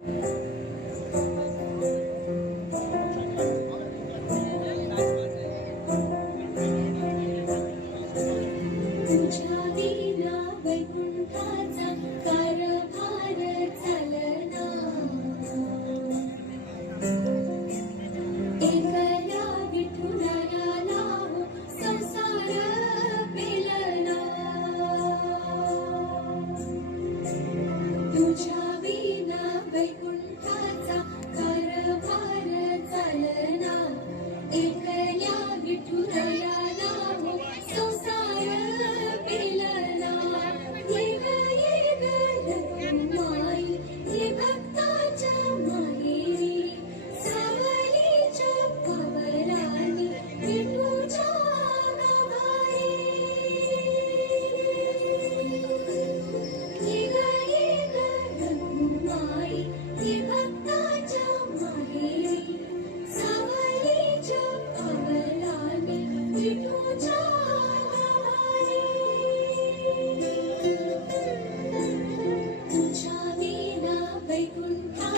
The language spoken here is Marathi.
तुझ्या विना वैकुंठाचा कारभार चालना, एकल्या विठुरायाला हो संसार पेलना. तुझ्या विना वैकुंठाचा कारभार चालना, एकल्या विठुरायाला हो संसार पेलना. येग येग रखुमाई ये भक्ताच्या माहेरी, सावलीच्या पावलांनी विठूच्या गाभारी. येग येग रखुमाई ये भक्ताच्या माहेरी, सावलीच्या पावलांनी विठूच्या गाभारी. तुझ्या विना वैकुंठा